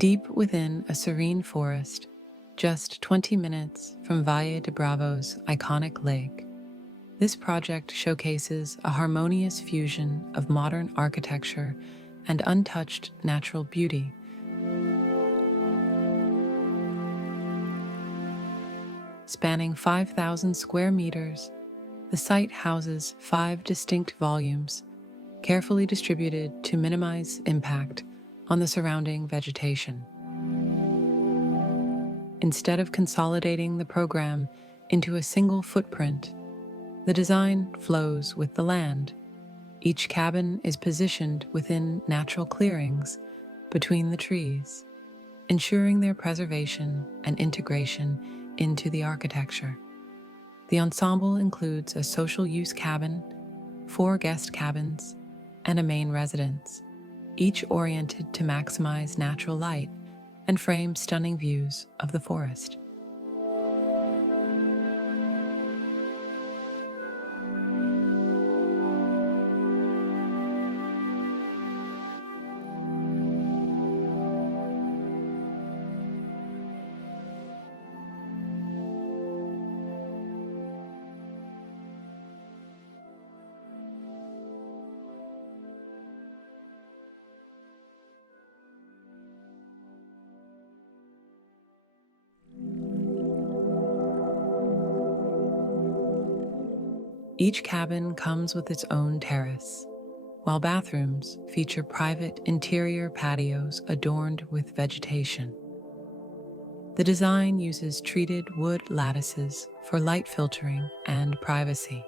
Deep within a serene forest, just 20 minutes from Valle de Bravo's iconic lake, this project showcases a harmonious fusion of modern architecture and untouched natural beauty. Spanning 5,000 square meters, the site houses 5 distinct volumes, carefully distributed to minimize impact on the surrounding vegetation. Instead of consolidating the program into a single footprint, the design flows with the land. Each cabin is positioned within natural clearings between the trees, ensuring their preservation and integration into the architecture. The ensemble includes a social use cabin, 4 guest cabins, and a main residence, each oriented to maximize natural light and frame stunning views of the forest. Each cabin comes with its own terrace, while bathrooms feature private interior patios adorned with vegetation. The design uses treated wood lattices for light filtering and privacy,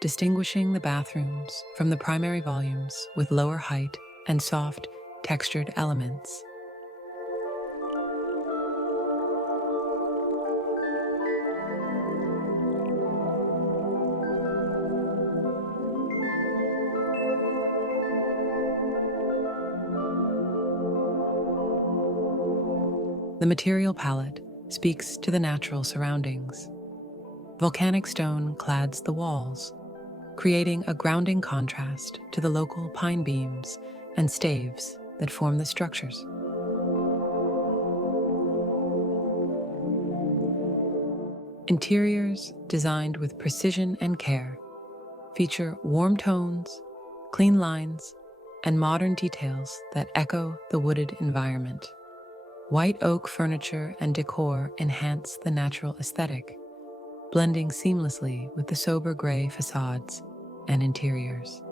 distinguishing the bathrooms from the primary volumes with lower height and soft, textured elements. The material palette speaks to the natural surroundings. Volcanic stone clads the walls, creating a grounding contrast to the local pine beams and staves that form the structures. Interiors designed with precision and care feature warm tones, clean lines, and modern details that echo the wooded environment. White oak furniture and decor enhance the natural aesthetic, blending seamlessly with the sober gray facades and interiors.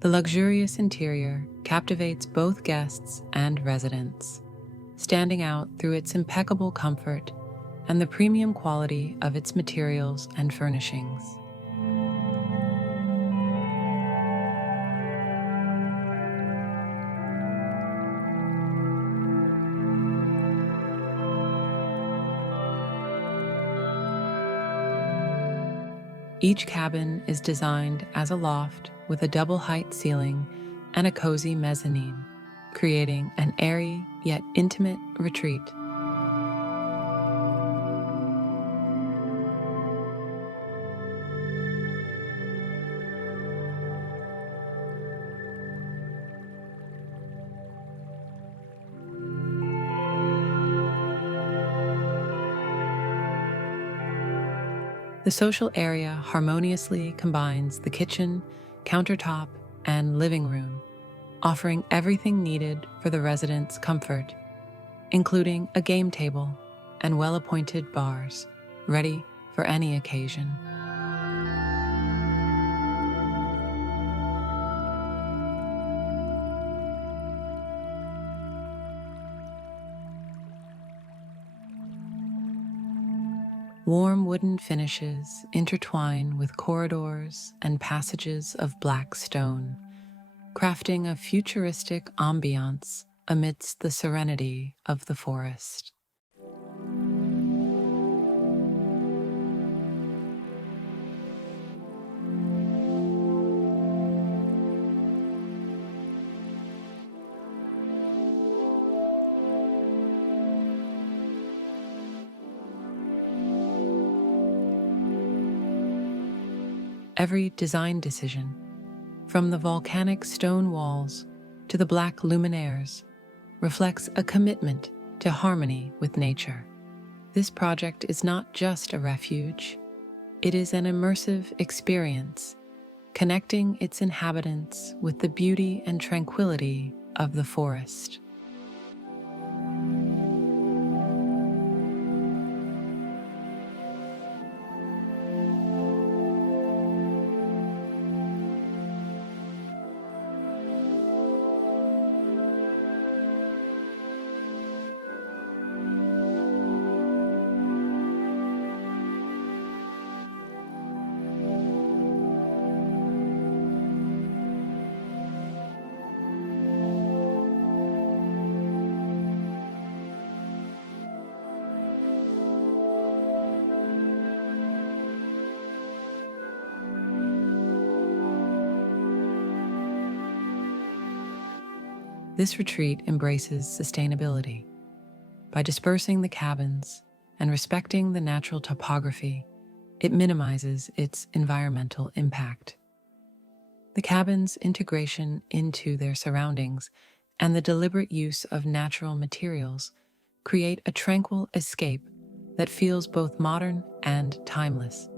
The luxurious interior captivates both guests and residents, standing out through its impeccable comfort and the premium quality of its materials and furnishings. Each cabin is designed as a loft with a double-height ceiling and a cozy mezzanine, creating an airy yet intimate retreat. The social area harmoniously combines the kitchen, countertop, and living room, offering everything needed for the residents' comfort, including a game table and well-appointed bars, ready for any occasion. Warm wooden finishes intertwine with corridors and passages of black stone, crafting a futuristic ambiance amidst the serenity of the forest. every design decision, from the volcanic stone walls to the black luminaires, reflects a commitment to harmony with nature. This project is not just a refuge, it is an immersive experience, connecting its inhabitants with the beauty and tranquility of the forest. This retreat embraces sustainability. By dispersing the cabins and respecting the natural topography, it minimizes its environmental impact. The cabins' integration into their surroundings and the deliberate use of natural materials create a tranquil escape that feels both modern and timeless.